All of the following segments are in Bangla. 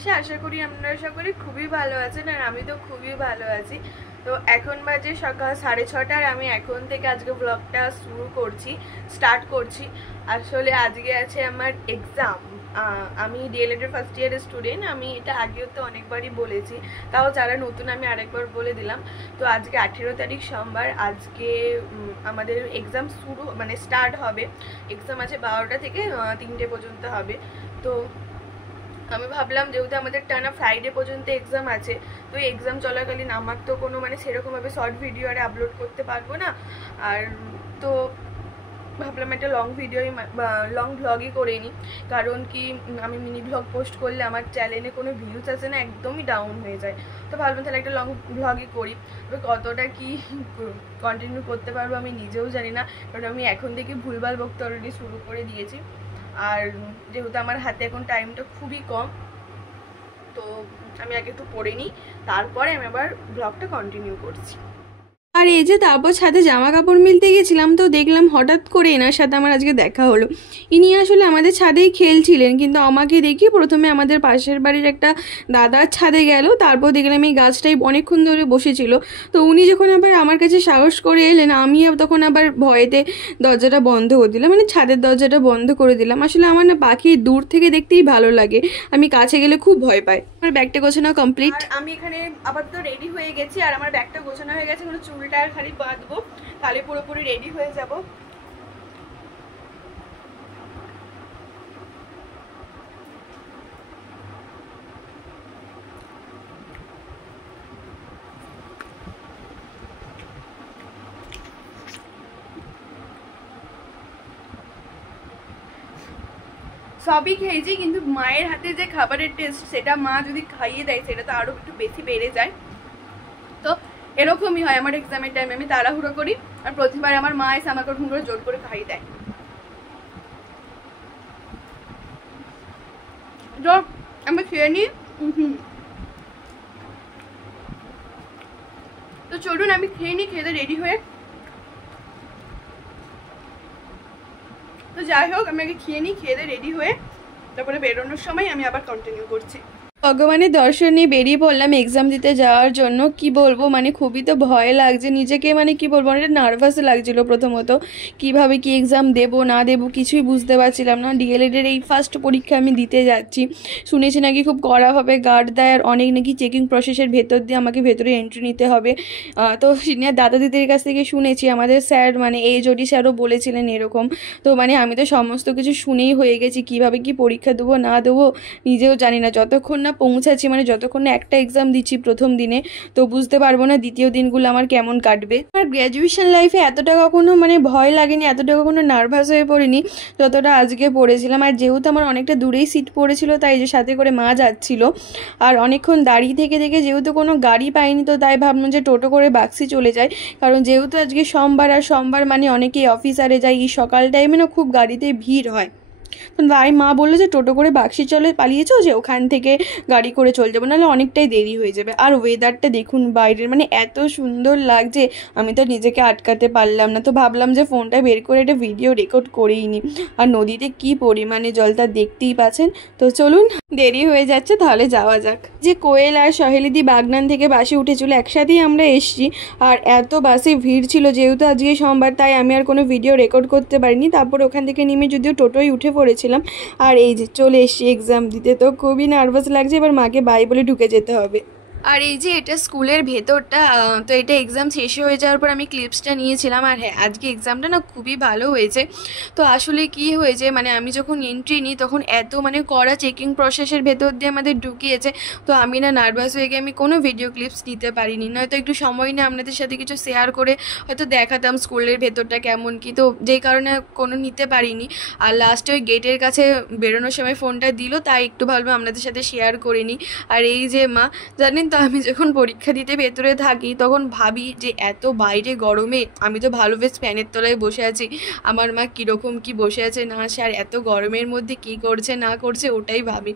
আসে। আশা করি আপনারা সকলে খুবই ভালো আছেন, আর আমি তো খুবই ভালো আছি। তো এখন বাজে সকাল 6:30 আর আমি এখন থেকে আজকে ব্লগটা স্টার্ট করছি। আসলে আজকে আছে আমার এক্সাম। আমি ডিএলএড এর ফার্স্ট ইয়ারের স্টুডেন্ট। আমি এটা আগেও তো অনেকবারই বলেছি, তাও যারা নতুন আমি আরেকবার বলে দিলাম। তো আজকে 18 তারিখ সোমবার। আজকে আমাদের এক্সাম স্টার্ট হবে। এক্সাম আছে 12টা থেকে 3টে পর্যন্ত হবে। তো আমি ভাবলাম যেহেতু আমাদের টানা ফ্রাইডে পর্যন্ত এক্সাম আছে, তো এই এক্সাম চলাকালীন আমার তো কোনো সেরকমভাবে শর্ট ভিডিও আর আপলোড করতে পারবো না। আর তো ভাবলাম একটা লং ভ্লগই করে নিই। কারণ কি আমি মিনি ভ্লগ পোস্ট করলে আমার চ্যানেলে কোনো ভিউজ আসে না, একদমই ডাউন হয়ে যায়। তো ভাবলাম তাহলে একটা লং ভ্লগই করি। তবে কতটা কি কন্টিনিউ করতে পারবো আমি নিজেও জানি না, কারণ আমি এখন থেকে ভুলভাল বকতে অলরেডি শুরু করে দিয়েছি। আর যেহেতু আমার হাতে এখন টাইমটা খুবই কম, তো আমি আগে একটু পড়ে নিই, তারপরে আমি আবার ব্লগটা কন্টিনিউ করছি। আর এই যে তারপর ছাদে জামা কাপড় মিলতে গেছিলাম, তো দেখলাম হঠাৎ করে এনার সাথে আমার আজকে দেখা হলো। ইনি আসলে আমাদের ছাদেই খেলছিলেন, কিন্তু আমাকে দেখি প্রথমে আমাদের পাশের বাড়ির একটা দাদার ছাদে গেল, তারপর দেখলাম এই গাছটাই অনেকক্ষণ ধরে বসেছিল। তো উনি যখন আবার আমার কাছে সাহস করে এলেন, আমি তখন আবার ভয়েতে দরজাটা বন্ধ করে দিলাম, ছাদের দরজাটা বন্ধ করে দিলাম। আসলে আমার না পাখি দূর থেকে দেখতেই ভালো লাগে, আমি কাছে গেলে খুব ভয় পাই। আমার ব্যাগটা গোছানো কমপ্লিট। আমি এখানে আপাতত রেডি হয়ে গেছি, আর আমার ব্যাগটা গোছানো হয়ে গেছে। চুলটা আর খালি বাঁধবো, তাহলে পুরোপুরি রেডি হয়ে যাব। সবই খেয়েছি, কিন্তু মায়ের হাতে যে খাবারের টেস্ট, সেটা মা যদি খাইয়ে দেয় সেটা তো আরো একটু বেশি বেড়ে যায়। তো এরকমই হয় আমার এক্সামের টাইমে, আমি তাড়াহুড়ো করি, আর প্রতিবার আমার মা এসে আমাকে ওরকম করে জোর করে খাইয়ে দেয়। তো আমি খেয়ে নিই। তো চলুন আমি খেয়ে নিই, খেতে রেডি হয়ে। তো যাই হোক, আমি আগে খেয়ে নিই, খেয়ে রেডি হয়ে তারপরে বেরোনোর সময় আমি আবার কন্টিনিউ করছি। ভগবানের দর্শন নিয়ে বেরিয়ে পড়লাম এক্সাম দিতে যাওয়ার জন্য। কি বলবো, খুবই তো ভয় লাগছে নিজেকে, কি বলবো, অনেকটা নার্ভাস লাগছিল প্রথমত। কিভাবে কি এক্সাম দেবো না দেবো কিছুই বুঝতে পারছিলাম না। ডিএলএডের এই ফার্স্ট পরীক্ষা আমি দিতে যাচ্ছি। শুনেছি নাকি খুব কড়াভাবে গার্ড দেয়, আর অনেক নাকি চেকিং প্রসেসের ভেতর দিয়ে আমাকে ভেতরে এন্ট্রি নিতে হবে। তো সিনিয়র দাদা দিদির কাছ থেকে শুনেছি, আমাদের স্যার এইচওডি স্যারও বলেছিলেন এরকম। তো আমি তো সমস্ত কিছু শুনেই হয়ে গেছি, কিভাবে কি পরীক্ষা দেবো না দেবো নিজেও জানি না। যতক্ষণ না পৌঁছাচ্ছি, যতক্ষণ না একটা এক্সাম দিচ্ছি প্রথম দিনে, তো বুঝতে পারবো না দ্বিতীয় দিনগুলো আমার কেমন কাটবে। আর গ্র্যাজুয়েশন লাইফে এতটা কখনো ভয় লাগেনি, এতটা কখনো নার্ভাস হয়ে পড়িনি যতটা আজকে পড়েছিলাম। আর যেহেতু আমার অনেকটা দূরেই সিট পড়েছিল, তাই যে সাথে করে মা যাচ্ছিল, আর অনেকক্ষণ দাঁড়িয়ে থেকে যেহেতু কোনো গাড়ি পাইনি, তো তাই ভাবলাম যে টোটো করে বাক্সি চলে যায়। কারণ যেহেতু আজকে সোমবার, আর সোমবার অনেকেই অফিসারে যায়, এই সকাল টাইমে না খুব গাড়িতে ভিড় হয়। তো তাই মা বললো যে টোটো করে বাক্সি চলে পালিয়েছো, যে ওখান থেকে গাড়ি করে চলে যাবো, নাহলে অনেকটাই দেরি হয়ে যাবে। আর ওয়েদারটা দেখুন বাইরের, এত সুন্দর লাগছে, আমি তো নিজেকে আটকাতে পারলাম না। তো ভাবলাম যে ফোনটা বের করে একটা ভিডিও রেকর্ড করেই নি। আর নদীতে কি পরিমাণে জলটা দেখতেই পাচ্ছেন। তো চলুন, দেরি হয়ে যাচ্ছে, তাহলে যাওয়া যাক। যে কোয়েল আর সহেলিদি বাগনান থেকে বাসে উঠেছিল, একসাথেই আমরা এসছি। আর এত বাসে ভিড় ছিল, যেহেতু আজকে সোমবার, তাই আমি আর কোনো ভিডিও রেকর্ড করতে পারিনি। তারপর ওখান থেকে নেমে যদিও টোটোয় উঠে পড়েছিলাম, আর এই যে চলে এসছি এক্সাম দিতে। তো খুবই নার্ভাস লাগছে, এবার মাকে বাই বলে ঢুকে যেতে হবে। আর এই যে এটা স্কুলের ভেতরটা। তো এটা এক্সাম শেষ হয়ে যাওয়ার পর আমি ক্লিপসটা নিয়েছিলাম। আর হ্যাঁ, আজকে এক্সামটা না খুবই ভালো হয়েছে। তো আসলে কি হয়েছে, আমি যখন এন্ট্রি নিই তখন এত কড়া চেকিং প্রসেসের ভেতর দিয়ে আমাদের ঢুকিয়েছে। তো আমি না নার্ভাস হয়ে গিয়ে আমি কোনো ভিডিও ক্লিপস নিতে পারিনি, নয়তো একটু সময় নিয়ে আপনাদের সাথে কিছু শেয়ার করে হয়তো দেখাতাম স্কুলের ভেতরটা কেমন কি। তো যেই কারণে কোনো নিতে পারিনি। আর লাস্টে ওই গেটের কাছে বেরোনোর সময় ফোনটা দিল, তাই একটু ভাবলাম আপনাদের সাথে শেয়ার করে নিই। আর এই যে মা, জানেন তো আমি যখন পরীক্ষা দিতে ভেতরে থাকি তখন ভাবি যে এত বাইরে গরমে আমি তো ভালো বেশ ফ্যানের তলায় বসে আছি, আমার মা কীরকম কি বসে আছে না সে, আর এত গরমের মধ্যে কি করছে না করছে ওটাই ভাবি।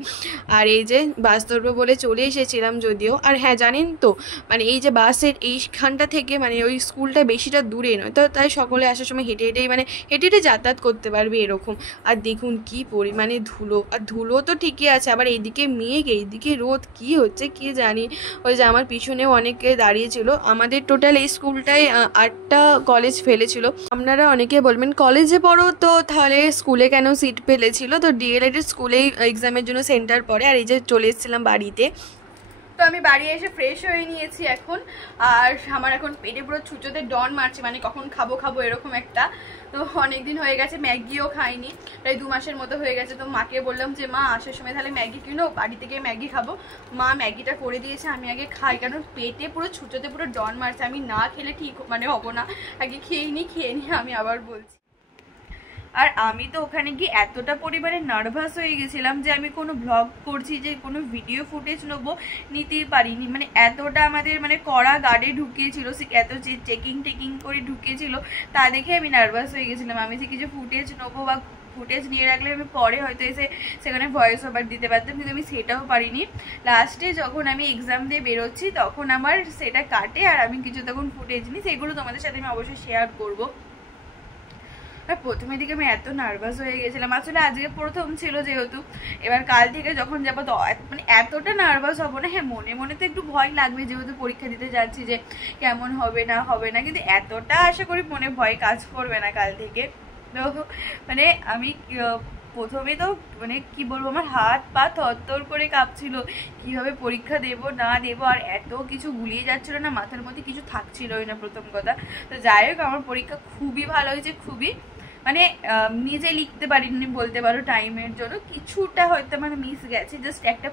আর এই যে বাস ধরবো বলে চলে এসেছিলাম যদিও। আর হ্যাঁ জানেন তো মানে এই যে বাসের এইখানটা থেকে মানে ওই স্কুলটা বেশিটা দূরে নয়, তো তাই সকলে আসার সময় হেঁটে হেঁটেই মানে হেঁটে হেঁটে যাতায়াত করতে পারবে এরকম। আর দেখুন কি পরিমাণে ধুলো, আর ধুলো তো ঠিকই আছে, আবার এইদিকে মেঘ এইদিকে রোদ, কি হচ্ছে কি জানি। ওই যে আমার পিছনেও অনেকে দাঁড়িয়েছিল। আমাদের টোটাল এই স্কুলটায় 8টা কলেজ ফেলেছিল। আপনারা অনেকে বলবেন কলেজে পড়ো তো তাহলে স্কুলে কেন সিট ফেলেছিল, তো ডিএলএড স্কুলেই এক্সামের জন্য সেন্টার পড়ে। আর এই যে চলে এসেছিলাম বাড়িতে, তো আমি বাড়ি এসে ফ্রেশ হয়ে নিয়েছি এখন। আর আমার এখন পেটে পুরো ছুঁচোতে ডন মারছে, মানে কখন খাবো খাবো এরকম একটা। তো অনেকদিন হয়ে গেছে ম্যাগিও খাইনি, প্রায় 2 মাসের মতো হয়ে গেছে। তো মাকে বললাম যে মা আসার সময় তাহলে ম্যাগি কিনো, বাড়ি থেকে ম্যাগি খাবো। মা ম্যাগিটা করে দিয়েছে, আমি আগে খাই, কারণ পেটে পুরো ছুঁচোতে পুরো ডন মারছে, আমি না খেলে ঠিক মানে হবো না। আগে খেয়ে নিই আমি আবার বলছি। আর আমি তো ওখানে গিয়ে এতটা পরিমাণে নার্ভাস হয়ে গেছিলাম যে আমি কোনো ব্লগ করছি, যে কোনো ভিডিও ফুটেজ নেবো, নিতেই পারিনি। মানে এতটা আমাদের মানে কড়া গার্ডে ঢুকিয়েছিল, এত চেকিং করে ঢুকিয়েছিল, তা দেখে আমি নার্ভাস হয়ে গেছিলাম। আমি যে কিছু ফুটেজ নেবো বা ফুটেজ নিয়ে রাখলে আমি পরে হয়তো এসে সেখানে ভয়েস ওভার দিতে পারতাম, কিন্তু আমি সেটাও পারিনি। লাস্টে যখন আমি এক্সাম দিয়ে বেরোচ্ছি তখন আমার সেটা কাটে, আর আমি কিছু তখন ফুটেজ নিই, সেগুলো তোমাদের সাথে আমি অবশ্যই শেয়ার করবো। আর প্রথমের দিকে আমি এত নার্ভাস হয়ে গেছিলাম, আসলে আজকে প্রথম ছিল যেহেতু, এবার কাল থেকে যখন যাবো তো মানে এতটা নার্ভাস হবো না। হ্যাঁ মনে মনে তো একটু ভয় লাগবে, যেহেতু পরীক্ষা দিতে যাচ্ছি যে কেমন হবে না, কিন্তু এতটা আশা করি মনে ভয় কাজ করবে না কাল থেকে। তো মানে আমি প্রথমে তো মানে কি বলবো, আমার হাত পা থরথর করে কাঁপছিল, কিভাবে পরীক্ষা দেবো না দেবো, আর এত কিছু গুলিয়ে যাচ্ছিল না, মাথার মধ্যে কিছু থাকছিলই না প্রথম কথা। তো যাই হোক আমার পরীক্ষা খুবই ভালো হয়েছে, খুবই মানে নিজে লিখতে পারিনি বলতে পারো টাইমের জন্য, কিছুটা হয়তো আমার মিস গেছে, জাস্ট একটা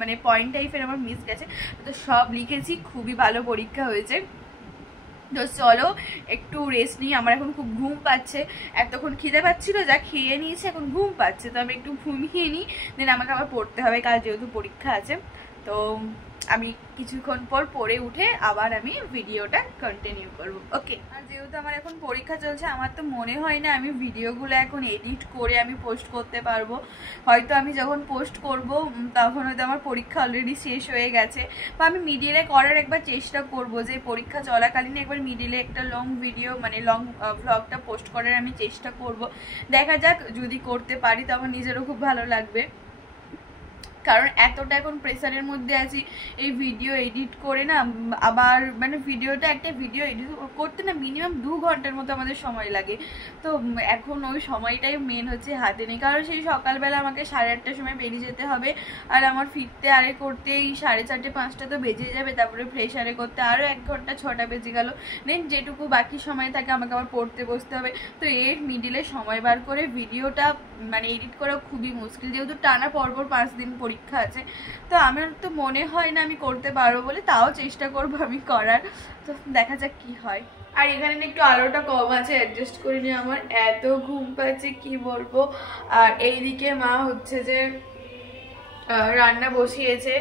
মানে পয়েন্ট টাইপের আমার মিস গেছে, তো সব লিখেছি, খুবই ভালো পরীক্ষা হয়েছে। তো চলো একটু রেস্ট নিই, আমার এখন খুব ঘুম পাচ্ছে, এতক্ষণ খিদে পাচ্ছিল যা খেয়ে নিয়েছি, এখন ঘুম পাচ্ছে, তো আমি একটু ঘুমিয়ে নিই, দেন আমাকে আবার পড়তে হবে কাল যেহেতু পরীক্ষা আছে। তো আমি কিছুক্ষণ পর পড়ে উঠে আবার আমি ভিডিওটা কন্টিনিউ করব, ওকে। আর যেহেতু আমার এখন পরীক্ষা চলছে, আমার তো মনে হয় না আমি ভিডিওগুলো এখন এডিট করে আমি পোস্ট করতে পারবো। হয়তো আমি যখন পোস্ট করব তখন হয়তো আমার পরীক্ষা অলরেডি শেষ হয়ে গেছে, বা আমি মিডিলে করার একবার চেষ্টা করব, যে পরীক্ষা চলাকালীন একবার মিডিলে একটা লং ভিডিও মানে লং ভ্লগটা পোস্ট করার আমি চেষ্টা করব। দেখা যাক, যদি করতে পারি তো আমার নিজেরও খুব ভালো লাগবে, কারণ এতটা এখন প্রেসারের মধ্যে আছি, এই ভিডিও এডিট করে না আবার মানে ভিডিওটা একটা ভিডিও এডিট করতে না মিনিমাম 2 ঘন্টার মতো আমাদের সময় লাগে। তো এখন ওই সময়টাই মেন হচ্ছে হাতে নেই, কারণ সেই সকালবেলা আমাকে 8:30টার সময় বেরিয়ে যেতে হবে, আর আমার ফিরতে আরে করতেই 4:30 5টা তো বেজে যাবে, তারপরে ফ্রেশ আরে করতে আরও 1 ঘন্টা 6টা বেজে গেল, দেন যেটুকু বাকি সময় থাকে আমাকে আবার পড়তে বসতে হবে। তো এর মিডিলে সময় বার করে ভিডিওটা মানে এডিট করা খুবই মুশকিল, যেহেতু টানা পরপর 5 দিন পরীক্ষা আছে। তো আমার তো মনে হয় না আমি করতে পারবো বলে, তাও চেষ্টা করবো আমি করার, তো দেখা যাক কি হয়। আর এখানে একটু আলোটা কম আছে, অ্যাডজাস্ট করে নিয়ে আমার এত ঘুম পাচ্ছে কি বলবো। আর এইদিকে মা হচ্ছে যে রান্না বসিয়েছে,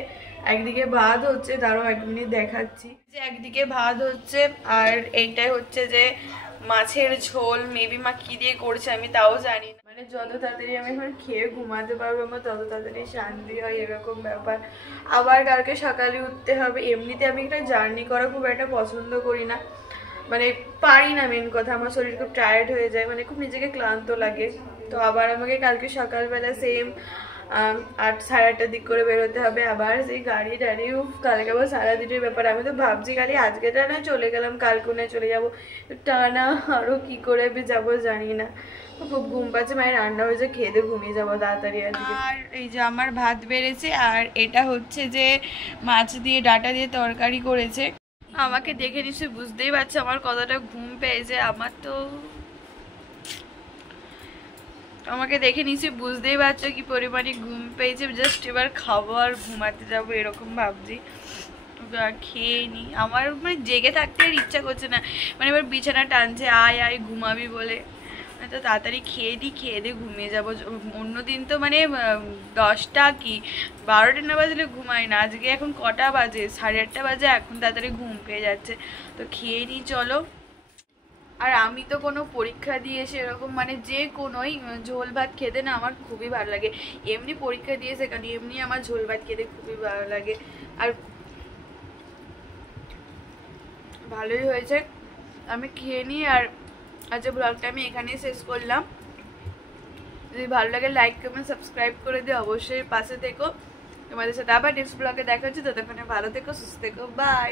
একদিকে ভাত হচ্ছে, তারও 1 মিনিট দেখাচ্ছি, যে একদিকে ভাত হচ্ছে আর এইটাই হচ্ছে যে মাছের ঝোল, মেবি মা কি দিয়ে করছে আমি তাও জানি না। মানে যত তাড়াতাড়ি আমি এখন খেয়ে ঘুমাতে পারবো আমার তত তাড়াতাড়ি শান্তি হয়, এরকম ব্যাপার। আবার কালকে সকালে উঠতে হবে। এমনিতে আমি একটা জার্নি করা খুব একটা পছন্দ করি না, মানে পারি না, মেন কথা আমার শরীর খুব টায়ার্ড হয়ে যায়, মানে খুব নিজেকে ক্লান্ত লাগে। তো আবার আমাকে কালকে সকালবেলা সেম 8 সাড়ে 8টার দিক করে বেরোতে হবে, আবার সেই গাড়ি টাড়ি, কালকে আবার সারাদিনের ব্যাপার। আমি তো ভাবছি খালি আজকে টানা চলে গেলাম, কালকে না চলে যাবো, টানা আরও কি করে যাবো জানি না। খুব ঘুম পাচ্ছে, মায়ের রান্না হয়েছে, খেয়ে দিয়ে ঘুমিয়ে যাবো তাড়াতাড়ি আজকে। আর এই যে আমার ভাত বেড়েছে, আর এটা হচ্ছে যে মাছ দিয়ে ডাঁটা দিয়ে তরকারি করেছে। আমাকে দেখে নিশ্চয়ই বুঝতেই পারছে আমার কতটা ঘুম পেয়েছে, আমাকে দেখে নিশ্চয়ই বুঝতেই পারছো কি পরিমাণে ঘুম পেয়েছে। জাস্ট এবার খাবো আর ঘুমাতে যাবো এরকম ভাবছি, খেয়ে নি। আমার মানে জেগে থাকতে আর ইচ্ছা করছে না, মানে এবার বিছানা টানছে আয় আয় ঘুমাবি বলে, তো তাড়াতাড়ি খেয়ে দিই, খেয়ে দিয়ে ঘুমিয়ে যাবো। অন্যদিন তো মানে 10টা কি 12টা না বাজলে ঘুমাই না। আজকে এখন কটা বাজে, 8:30 বাজে, এখন তাড়াতাড়ি ঘুম পেয়ে যাচ্ছে। তো খেয়ে নিই চলো। আর আমি তো কোনো পরীক্ষা দিয়ে এসে এরকম মানে যে কোনোই ঝোল ভাত খেতে না আমার খুবই ভালো লাগে। এমনি পরীক্ষা দিয়ে সেখানে এমনি আমার ঝোল ভাত খেতে খুবই ভালো লাগে। আর ভালোই হয়েছে, আমি খেয়ে নিই। আর আজকে ব্লগটা আমি এখানেই শেষ করলাম। যদি ভালো লাগে লাইক কমেন্ট সাবস্ক্রাইব করে দিও, অবশ্যই পাশে থেকো। তোমাদের সাথে আবার নেক্সট ব্লগে দেখা হচ্ছে। ততক্ষণে ভালো থেকো, সুস্থ থেকো, বাই।